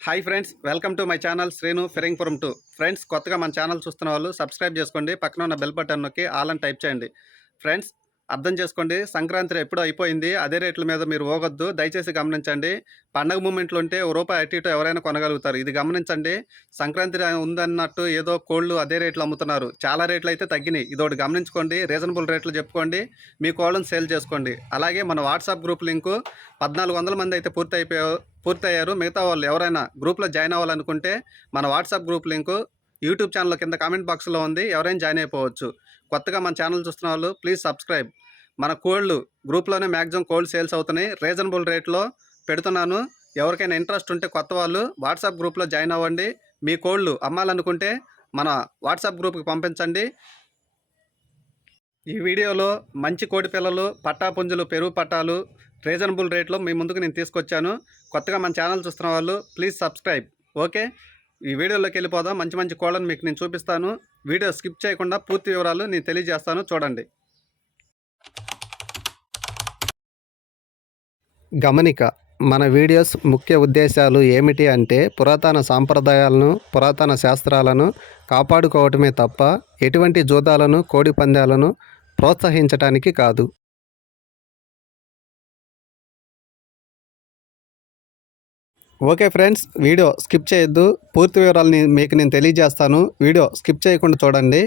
Hi friends welcome to my channel Srinu Firingpuram to friends కొత్తగా మన channel చూస్తున్న వాళ్ళు సబ్స్క్రైబ్ చేసుకోండి పక్కన ఉన్న బెల్ బటన్ నొక్కి ఆల్ అని టైప్ చేయండి. ఫ్రెండ్స్ అర్థం చేసుకోండి సంక్రాంతి ఎప్పుడో అయిపోయింది అదే రేట్ల మీద మీరు పోగొద్దు దయచేసి గమనించండి. పండగ మూమెంట్లు ఉంటే ఓ రూపాయి అటు ఇటు ఎవరైనా కొనగలుగుతారు ఇది గమనించండి. సంక్రాంతి ఉందన్నట్టు ఏదో కోళ్ళు అదే రేట్లు అమ్ముతున్నారు చాలా రేట్లు అయితే తగ్గినాయి. ఇదోటి గమనించుకోండి రీజనబుల్ రేట్లు చెప్పుకోండి మీ కోళ్ళను సేల్ చేసుకోండి. అలాగే మన వాట్సాప్ గ్రూప్ లింకు పద్నాలుగు వందల మంది అయితే పూర్తి అయిపోయారు పూర్తయ్యారు. మిగతా వాళ్ళు ఎవరైనా గ్రూప్లో జాయిన్ అవ్వాలనుకుంటే మన WhatsApp group link YouTube channel కింద కామెంట్ బాక్స్లో ఉంది. ఎవరైనా జాయిన్ అయిపోవచ్చు. కొత్తగా మన ఛానల్ చూస్తున్న వాళ్ళు ప్లీజ్ సబ్స్క్రైబ్. మన కోళ్ళు గ్రూప్లోనే మ్యాక్సిమం కోల్డ్ సేల్స్ అవుతున్నాయి. రీజనబుల్ రేట్లో పెడుతున్నాను. ఎవరికైనా ఇంట్రెస్ట్ ఉంటే కొత్త వాళ్ళు వాట్సాప్ గ్రూప్లో జాయిన్ అవ్వండి. మీ కోళ్ళు అమ్మాలనుకుంటే మన వాట్సాప్ గ్రూప్కి పంపించండి. ఈ వీడియోలో మంచి కోడి పిల్లలు పట్టాపుంజులు పెరుగు పట్టాలు రీజనబుల్ రేట్లో మీ ముందుకు నేను తీసుకొచ్చాను. కొత్తగా మన ఛానల్ చూస్తున్న వాళ్ళు ప్లీజ్ సబ్స్క్రైబ్. ఓకే? ఈ వీడియోలోకి వెళ్ళిపోదాం. మంచి మంచి కోళ్ళను మీకు నేను చూపిస్తాను. వీడియో స్కిప్ చేయకుండా పూర్తి వివరాలు నేను తెలియజేస్తాను. చూడండి. గమనిక మన వీడియోస్ ముఖ్య ఉద్దేశాలు ఏమిటి అంటే పురాతన సాంప్రదాయాలను పురాతన శాస్త్రాలను కాపాడుకోవటమే తప్ప ఎటువంటి జూదాలను కోడి పందాలను ప్రోత్సహించటానికి కాదు. ఓకే ఫ్రెండ్స్ వీడియో స్కిప్ చేయొద్దు. పూర్తి వివరాలని మీకు నేను తెలియజేస్తాను. వీడియో స్కిప్ చేయకుండా చూడండి.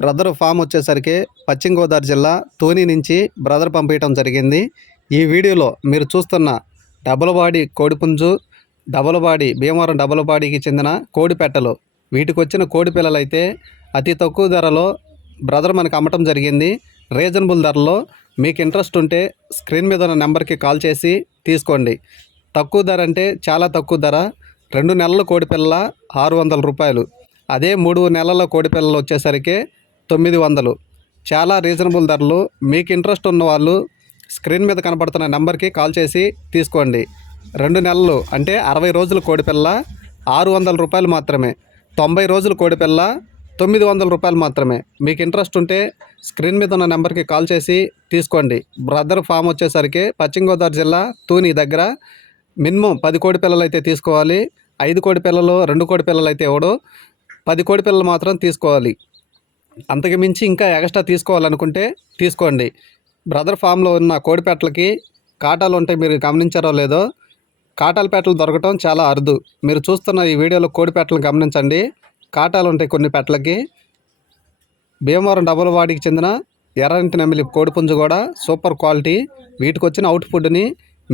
బ్రదర్ ఫామ్ వచ్చేసరికి పశ్చిమ గోదావరి జిల్లా తూని నుంచి బ్రదర్ పంపించడం జరిగింది. ఈ వీడియోలో మీరు చూస్తున్న డబుల్ బాడీ కోడిపుంజు డబుల్ బాడీ భీమవరం డబుల్ బాడీకి చెందిన కోడి పెట్టలు వీటికి వచ్చిన కోడి పిల్లలు అయితే అతి తక్కువ ధరలో బ్రదర్ మనకు అమ్మటం జరిగింది. రీజనబుల్ ధరలో మీకు ఇంట్రెస్ట్ ఉంటే స్క్రీన్ మీద ఉన్న నెంబర్కి కాల్ చేసి తీసుకోండి. తక్కువ ధర అంటే చాలా తక్కువ ధర. రెండు నెలల కోడిపిల్ల ఆరు వందల రూపాయలు. అదే మూడు నెలల కోడిపిల్లలు వచ్చేసరికి తొమ్మిది వందలు చాలా రీజనబుల్ ధరలు. మీకు ఇంట్రెస్ట్ ఉన్న వాళ్ళు స్క్రీన్ మీద కనపడుతున్న నెంబర్కి కాల్ చేసి తీసుకోండి. రెండు నెలలు అంటే అరవై రోజుల కోడిపిల్ల ఆరు వందల రూపాయలు మాత్రమే. తొంభై రోజుల కోడిపిల్ల తొమ్మిది వందల రూపాయలు మాత్రమే. మీకు ఇంట్రెస్ట్ ఉంటే స్క్రీన్ మీద ఉన్న నెంబర్కి కాల్ చేసి తీసుకోండి. బ్రదర్ ఫామ్ వచ్చేసరికి పశ్చిమ గోదావరి జిల్లా తూని దగ్గర మినిమం పది కోడి పిల్లలు అయితే తీసుకోవాలి. ఐదు కోడి పిల్లలు రెండు కోడి పిల్లలు అయితే ఎవడు పది కోడి పిల్లలు మాత్రం తీసుకోవాలి. అంతకు మించి ఇంకా ఎక్స్ట్రా తీసుకోవాలనుకుంటే తీసుకోండి. బ్రదర్ ఫామ్లో ఉన్న కోడిపెట్టలకి కాటాలు ఉంటాయి మీరు గమనించారో లేదో కాటాల పెట్టలు దొరకటం చాలా అరుదు. మీరు చూస్తున్న ఈ వీడియోలో కోడిపెట్టలను గమనించండి. కాటాలు ఉంటాయి కొన్ని పెట్టలకి భీమవరం డబుల్ వాడికి చెందిన ఎర్రంటి నెమిలి కోడిపుంజు కూడా సూపర్ క్వాలిటీ. వీటికి వచ్చిన అవుట్ఫుడ్ని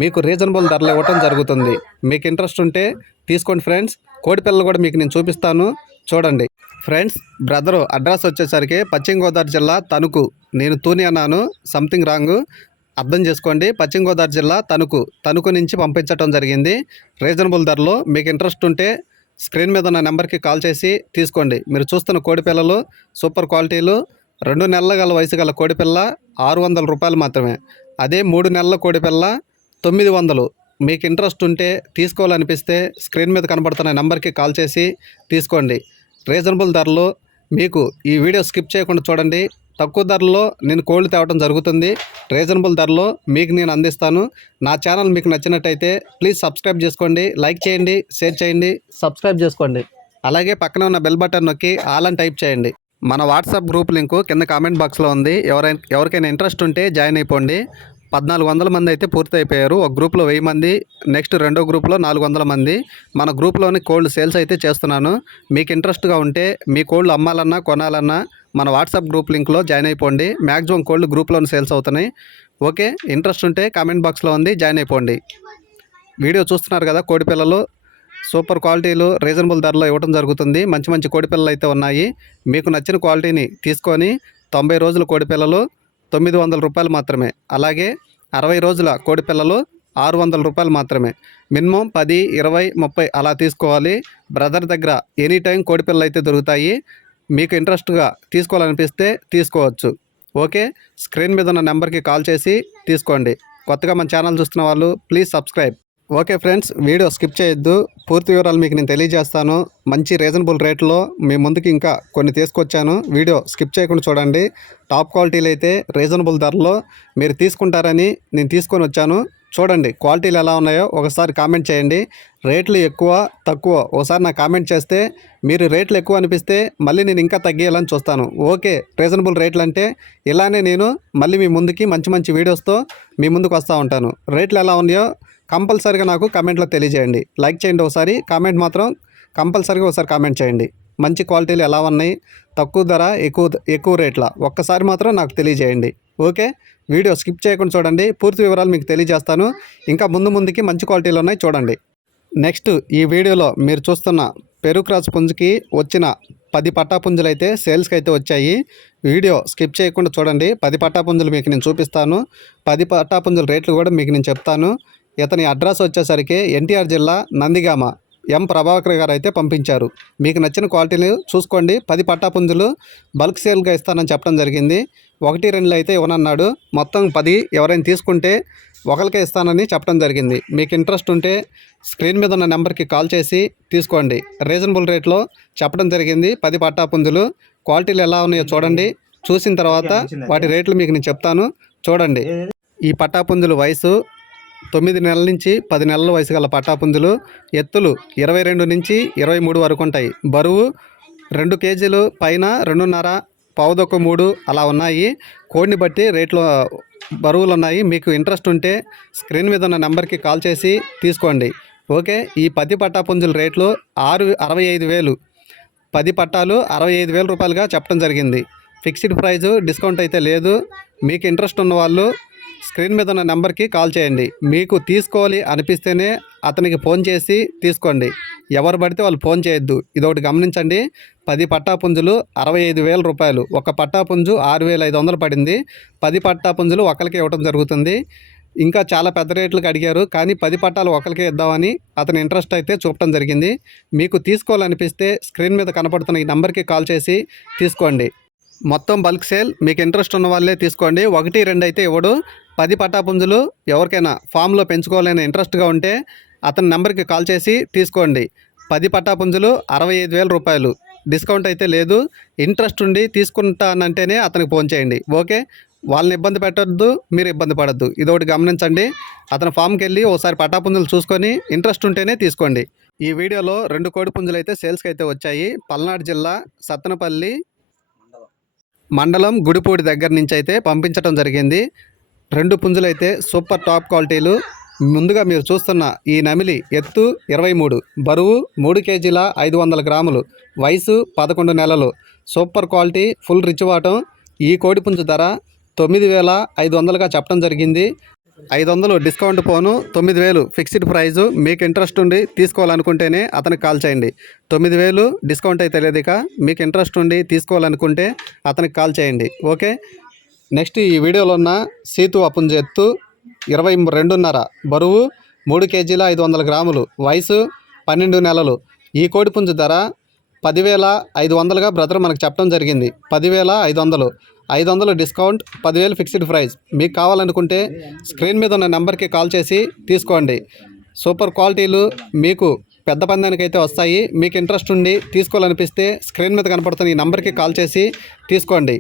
మీకు రీజనబుల్ ధరలు ఇవ్వటం జరుగుతుంది. మీకు ఇంట్రెస్ట్ ఉంటే తీసుకోండి ఫ్రెండ్స్ కోడి పిల్లలు కూడా మీకు నేను చూపిస్తాను. చూడండి. ఫ్రెండ్స్ బ్రదరు అడ్రస్ వచ్చేసరికి పశ్చిమ గోదావరి జిల్లా తణుకు. నేను తూని అన్నాను. సంథింగ్ రాంగ్ అర్థం చేసుకోండి. పశ్చిమ గోదావరి జిల్లా తణుకు. తణుకు నుంచి పంపించడం జరిగింది. రీజనబుల్ ధరలో. మీకు ఇంట్రెస్ట్ ఉంటే స్క్రీన్ మీద ఉన్న నెంబర్కి కాల్ చేసి తీసుకోండి. మీరు చూస్తున్న కోడి పిల్లలు సూపర్ క్వాలిటీలు రెండు నెలల గల వయసు గల కోడిపిల్ల ఆరు వందల రూపాయలు మాత్రమే. అదే మూడు నెలల కోడిపిల్ల తొమ్మిది వందలు. మీకు ఇంట్రెస్ట్ ఉంటే తీసుకోవాలనిపిస్తే స్క్రీన్ మీద కనబడుతున్న నెంబర్కి కాల్ చేసి తీసుకోండి. రీజనబుల్ ధరలో మీకు ఈ వీడియో స్కిప్ చేయకుండా చూడండి. తక్కువ ధరలో నేను కోళ్ళు తేవడం జరుగుతుంది. రీజనబుల్ ధరలో మీకు నేను అందిస్తాను. నా ఛానల్ మీకు నచ్చినట్టయితే ప్లీజ్ సబ్స్క్రైబ్ చేసుకోండి. లైక్ చేయండి షేర్ చేయండి సబ్స్క్రైబ్ చేసుకోండి. అలాగే పక్కన ఉన్న బెల్ బటన్ నొక్కి ఆల్ అని టైప్ చేయండి. మన వాట్సాప్ గ్రూప్ లింకు కింద కామెంట్ బాక్స్లో ఉంది. ఎవరైనా ఎవరికైనా ఇంట్రెస్ట్ ఉంటే జాయిన్ అయిపోండి. పద్నాలుగు వందల మంది అయితే పూర్తి అయిపోయారు ఒక గ్రూప్లో వెయ్యి మంది నెక్స్ట్ రెండో గ్రూప్లో నాలుగు వందల మంది. మన గ్రూప్లోని కోల్డ్ సేల్స్ అయితే చేస్తున్నాను. మీకు ఇంట్రెస్ట్గా ఉంటే మీ కోళ్ళు అమ్మాలన్నా కొనాలన్నా మన వాట్సాప్ గ్రూప్ లింక్లో జాయిన్ అయిపోండి. మ్యాక్సిమం కోల్డ్ గ్రూప్లోని సేల్స్ అవుతున్నాయి. ఓకే? ఇంట్రెస్ట్ ఉంటే కామెంట్ బాక్స్లో ఉంది జాయిన్ అయిపోండి. వీడియో చూస్తున్నారు కదా కోడి పిల్లలు. సూపర్ క్వాలిటీలు రీజనబుల్ ధరలో ఇవ్వడం జరుగుతుంది. మంచి మంచి కోడి పిల్లలు అయితే ఉన్నాయి. మీకు నచ్చిన క్వాలిటీని తీసుకొని తొంభై రోజుల కోడి పిల్లలు తొమ్మిది వందల రూపాయలు మాత్రమే. అలాగే అరవై రోజుల కోడి పిల్లలు ఆరు వందల రూపాయలు మాత్రమే. మినిమం పది ఇరవై ముప్పై అలా తీసుకోవాలి. బ్రదర్ దగ్గర ఎనీ టైం కోడి పిల్లలు అయితే దొరుకుతాయి. మీకు ఇంట్రెస్ట్గా తీసుకోవాలనిపిస్తే తీసుకోవచ్చు. ఓకే? స్క్రీన్ మీద ఉన్న నెంబర్కి కాల్ చేసి తీసుకోండి. కొత్తగా మన ఛానల్ చూస్తున్న వాళ్ళు please subscribe. Okay friends video skip చేయొద్దు. పూర్తి వివరాలు మీకు నేను తెలియజేస్తాను. మంచి రీజనబుల్ రేట్లో మీ ముందుకి ఇంకా కొన్ని తీసుకొచ్చాను. వీడియో స్కిప్ చేయకుండా చూడండి. టాప్ క్వాలిటీలు అయితే రీజనబుల్ ధరలో మీరు తీసుకుంటారని నేను తీసుకొని వచ్చాను. చూడండి క్వాలిటీలు ఎలా ఉన్నాయో ఒకసారి కామెంట్ చేయండి. రేట్లు ఎక్కువ తక్కువ ఒకసారి నాకు కామెంట్ చేస్తే మీరు రేట్లు ఎక్కువ అనిపిస్తే మళ్ళీ నేను ఇంకా తగ్గేయాలని చూస్తాను. ఓకే రీజనబుల్ రేట్లు అంటే ఇలానే నేను మళ్ళీ మీ ముందుకి మంచి మంచి వీడియోస్తో మీ ముందుకు వస్తూ ఉంటాను. రేట్లు ఎలా ఉన్నాయో కంపల్సరీగా నాకు కామెంట్లో తెలియజేయండి. లైక్ చేయండి ఒకసారి కామెంట్ మాత్రం కంపల్సరిగా ఒకసారి కామెంట్ చేయండి. మంచి క్వాలిటీలు ఎలా ఉన్నాయి తక్కువ ధర ఎక్కువ ఎక్కువ రేట్ల ఒక్కసారి మాత్రం నాకు తెలియజేయండి. ఓకే? వీడియో స్కిప్ చేయకుండా చూడండి. పూర్తి వివరాలు మీకు తెలియజేస్తాను. ఇంకా ముందు ముందుకి మంచి క్వాలిటీలు ఉన్నాయి చూడండి. నెక్స్ట్ ఈ వీడియోలో మీరు చూస్తున్న పెరుగు పుంజుకి వచ్చిన పది పట్టాపుంజులు అయితే సేల్స్కి అయితే వచ్చాయి. వీడియో స్కిప్ చేయకుండా చూడండి. పది పట్టా పుంజులు మీకు నేను చూపిస్తాను. పది పట్టాపుంజుల రేట్లు కూడా మీకు నేను చెప్తాను. ఇతని అడ్రస్ వచ్చేసరికి ఎన్టీఆర్ జిల్లా నందిగామ. ఎం. ప్రభాకర్ గారు అయితే పంపించారు. మీకు నచ్చిన క్వాలిటీలు చూసుకోండి. పది పట్టా పుంజులు బల్క్ సేల్గా ఇస్తానని చెప్పడం జరిగింది. ఒకటి రెండు అయితే ఇవ్వనన్నాడు. మొత్తం పది ఎవరైనా తీసుకుంటే ఒకరికే ఇస్తానని చెప్పడం జరిగింది. మీకు ఇంట్రెస్ట్ ఉంటే స్క్రీన్ మీద ఉన్న నెంబర్కి కాల్ చేసి తీసుకోండి. రీజనబుల్ రేట్లో చెప్పడం జరిగింది. పది పట్టా పుంజులు క్వాలిటీలు ఎలా ఉన్నాయో చూడండి. చూసిన తర్వాత వాటి రేట్లు మీకు నేను చెప్తాను. చూడండి. ఈ పట్టాపుంజుల వయసు తొమ్మిది నెలల నుంచి పది నెలల వయసు గల పట్టాపుంజులు ఎత్తులు ఇరవై రెండు నుంచి ఇరవై మూడు వరకు ఉంటాయి. బరువు రెండు కేజీలు పైన రెండున్నర పావుదొక్క మూడు అలా ఉన్నాయి. కోడిని బట్టి రేట్లు బరువులు ఉన్నాయి మీకు ఇంట్రెస్ట్ ఉంటే స్క్రీన్ మీద ఉన్న నెంబర్కి కాల్ చేసి తీసుకోండి. ఓకే ఈ పది పట్టాపుంజుల రేట్లు ఆరు అరవై ఐదు వేలు. పది పట్టాలు అరవై ఐదు వేల రూపాయలుగా చెప్పడం జరిగింది. ఫిక్స్డ్ ప్రైజు డిస్కౌంట్ అయితే లేదు. మీకు ఇంట్రెస్ట్ ఉన్న వాళ్ళు స్క్రీన్ మీద ఉన్న నెంబర్కి కాల్ చేయండి. మీకు తీసుకోవాలి అనిపిస్తేనే అతనికి ఫోన్ చేసి తీసుకోండి. ఎవరు పడితే వాళ్ళు ఫోన్ చేయొద్దు. ఇదొకటి గమనించండి. పది పట్టాపుంజులు అరవై ఐదు వేల రూపాయలు. ఒక పట్టాపుంజు ఆరు వేల ఐదు వందలు పడింది. పది పట్టాపుంజులు ఒకరికి ఇవ్వడం జరుగుతుంది. ఇంకా చాలా పెద్ద రేట్లకు అడిగారు. కానీ పది పట్టాలు ఒకరికే ఇద్దామని అతని ఇంట్రెస్ట్ అయితే చూపడం జరిగింది. మీకు తీసుకోవాలనిపిస్తే స్క్రీన్ మీద కనపడుతున్న ఈ నెంబర్కి కాల్ చేసి తీసుకోండి. మొత్తం బల్క్ సేల్. మీకు ఇంట్రెస్ట్ ఉన్న వాళ్ళే తీసుకోండి. ఒకటి రెండు అయితే ఇవ్వడు. పది పట్టాపుంజులు ఎవరికైనా ఫామ్లో పెంచుకోవాలని ఇంట్రెస్ట్గా ఉంటే అతని నెంబర్కి కాల్ చేసి తీసుకోండి. పది పట్టాపుంజులు అరవై ఐదు వేల రూపాయలు. డిస్కౌంట్ అయితే లేదు. ఇంట్రెస్ట్ ఉండి తీసుకుంటానంటేనే అతనికి ఫోన్ చేయండి. ఓకే? వాళ్ళని ఇబ్బంది పెట్టద్దు మీరు ఇబ్బంది పడద్దు. ఇదొకటి గమనించండి. అతని ఫామ్కి వెళ్ళి ఒకసారి పట్టాపుంజులు చూసుకొని ఇంట్రెస్ట్ ఉంటేనే తీసుకోండి. ఈ వీడియోలో రెండు కోడి పుంజులు అయితే సేల్స్కి అయితే వచ్చాయి. పల్నాడు జిల్లా సత్తనపల్లి మండలం గుడిపూడి దగ్గర నుంచి అయితే పంపించడం జరిగింది. రెండు పుంజులు అయితే సూపర్ టాప్ క్వాలిటీలు. ముందుగా మీరు చూస్తున్న ఈ నమిలి ఎత్తు ఇరవై మూడు. బరువు మూడు కేజీల ఐదు వందల గ్రాములు. వయసు పదకొండు నెలలు. సూపర్ క్వాలిటీ ఫుల్ రిచ్ వాటం. ఈ కోడి పుంజు ధర తొమ్మిది వేల ఐదు వందలుగా చెప్పడం జరిగింది. ఐదు వందలు డిస్కౌంట్ పోను. తొమ్మిది వేలు ఫిక్స్డ్ ప్రైజు. మీకు ఇంట్రెస్ట్ ఉండి తీసుకోవాలనుకుంటేనే అతనికి కాల్ చేయండి. తొమ్మిది వేలు డిస్కౌంట్ అయితే లేదు మీకు ఇంట్రెస్ట్ ఉండి తీసుకోవాలనుకుంటే అతనికి కాల్ చేయండి. ఓకే? నెక్స్ట్ ఈ వీడియోలో ఉన్న సీతు అపుంజెత్తు ఇరవై రెండున్నర బరువు మూడు కేజీల ఐదు వందల గ్రాములు. వయసు పన్నెండు నెలలు. ఈ కోడిపుంజు ధర పదివేల ఐదు వందలుగా బ్రదర్ మనకు చెప్పడం జరిగింది. పదివేల ఐదు వందలు. ఐదు వందలు డిస్కౌంట్ పదివేలు ఫిక్స్డ్ ప్రైస్. మీకు కావాలనుకుంటే స్క్రీన్ మీద ఉన్న నెంబర్కి కాల్ చేసి తీసుకోండి. సూపర్ క్వాలిటీలు మీకు పెద్ద పందానికి అయితే వస్తాయి. మీకు ఇంట్రెస్ట్ ఉండి తీసుకోవాలనిపిస్తే స్క్రీన్ మీద కనపడుతున్న ఈ నెంబర్కి కాల్ చేసి తీసుకోండి.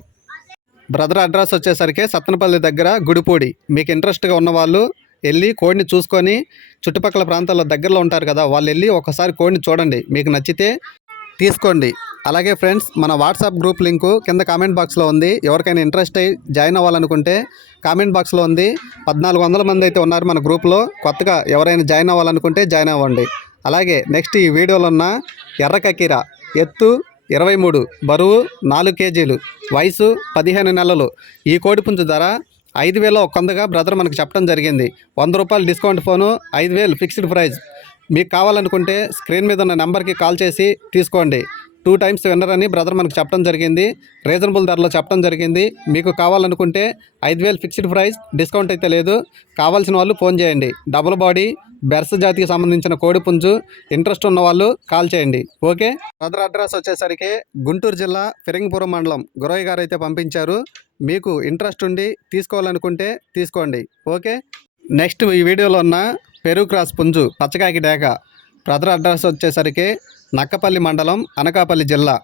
బ్రదర్ అడ్రస్ వచ్చేసరికి సత్తనపల్లి దగ్గర గుడిపూడి. మీకు ఇంట్రెస్ట్గా ఉన్న వాళ్ళు వెళ్ళి కోడిని చూసుకొని చుట్టుపక్కల ప్రాంతాల్లో దగ్గరలో ఉంటారు కదా వాళ్ళు వెళ్ళి ఒకసారి కోడిని చూడండి. మీకు నచ్చితే తీసుకోండి. అలాగే ఫ్రెండ్స్ మన వాట్సాప్ గ్రూప్ లింకు కింద కామెంట్ బాక్స్లో ఉంది. ఎవరికైనా ఇంట్రెస్ట్ అయ్యి జాయిన్ అవ్వాలనుకుంటే కామెంట్ బాక్స్లో ఉంది. పద్నాలుగు వందల మంది అయితే ఉన్నారు మన గ్రూప్లో. కొత్తగా ఎవరైనా జాయిన్ అవ్వాలనుకుంటే జాయిన్ అవ్వండి. అలాగే నెక్స్ట్ ఈ వీడియోలో ఉన్న ఎర్ర కకీరా ఎత్తు ఇరవై మూడు బరువు నాలుగు కేజీలు వయసు పదిహేను నెలలు. ఈ కోడిపుంజు ధర ఐదు వేల ఒక వందగా బ్రదర్ మనకు చెప్పడం జరిగింది. వంద రూపాయలు డిస్కౌంట్ ఫోను ఐదు వేలు ఫిక్స్డ్ ప్రైస్ మీకు కావాలనుకుంటే స్క్రీన్ మీద ఉన్న నెంబర్కి కాల్ చేసి తీసుకోండి. టూ టైమ్స్ విన్నర్ అని బ్రదర్ మనకు చెప్పడం జరిగింది. రీజనబుల్ ధరలో చెప్పడం జరిగింది. మీకు కావాలనుకుంటే ఐదు వేలు ఫిక్స్డ్ ప్రైస్ డిస్కౌంట్ అయితే లేదు. కావాల్సిన వాళ్ళు ఫోన్ చేయండి. డబుల్ బాడీ బెర్స్ జాతికి సంబంధించిన కోడిపుంజు ఇంట్రెస్ట్ ఉన్న వాళ్ళు కాల్ చేయండి. ఓకే? బ్రదర్ అడ్రస్ వచ్చేసరికి గుంటూరు జిల్లా ఫిరంగిపురం మండలం గురయ్య గారు అయితే పంపించారు. మీకు ఇంట్రెస్ట్ ఉండి తీసుకోవాలనుకుంటే తీసుకోండి. ఓకే? నెక్స్ట్ ఈ వీడియోలో ఉన్న పెరుగు క్రాస్ పుంజు పచ్చకాకి డేక బ్రదర్ అడ్రస్ వచ్చేసరికి నక్కపల్లి మండలం అనకాపల్లి జిల్లా.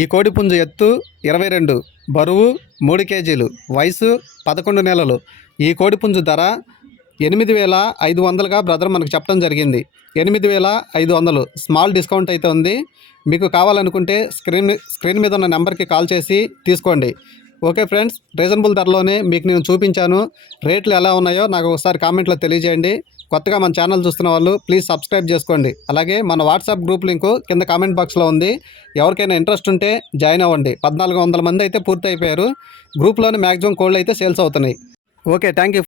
ఈ కోడిపుంజు ఎత్తు ఇరవై రెండు బరువు మూడు కేజీలు వయసు పదకొండు నెలలు. ఈ కోడిపుంజు ధర ఎనిమిది వేల ఐదు వందలుగా బ్రదర్ మనకు చెప్పడం జరిగింది. ఎనిమిది వేల ఐదు వందలు. స్మాల్ డిస్కౌంట్ అయితే ఉంది. మీకు కావాలనుకుంటే స్క్రీన్ స్క్రీన్ మీద ఉన్న నెంబర్కి కాల్ చేసి తీసుకోండి. ఓకే ఫ్రెండ్స్ రీజనబుల్ ధరలోనే మీకు నేను చూపించాను. రేట్లు ఎలా ఉన్నాయో నాకు ఒకసారి కామెంట్లో తెలియజేయండి. కొత్తగా మన ఛానల్ చూస్తున్న వాళ్ళు ప్లీజ్ సబ్స్క్రైబ్ చేసుకోండి. అలాగే మన వాట్సాప్ గ్రూప్ లింకు కింద కామెంట్ బాక్స్లో ఉంది. ఎవరికైనా ఇంట్రెస్ట్ ఉంటే జాయిన్ అవ్వండి. పద్నాలుగు వందల మంది అయితే పూర్తి అయిపోయారు గ్రూప్లోనే మ్యాక్సిమం కోళ్ళు అయితే సేల్స్ అవుతున్నాయి. Okay thank you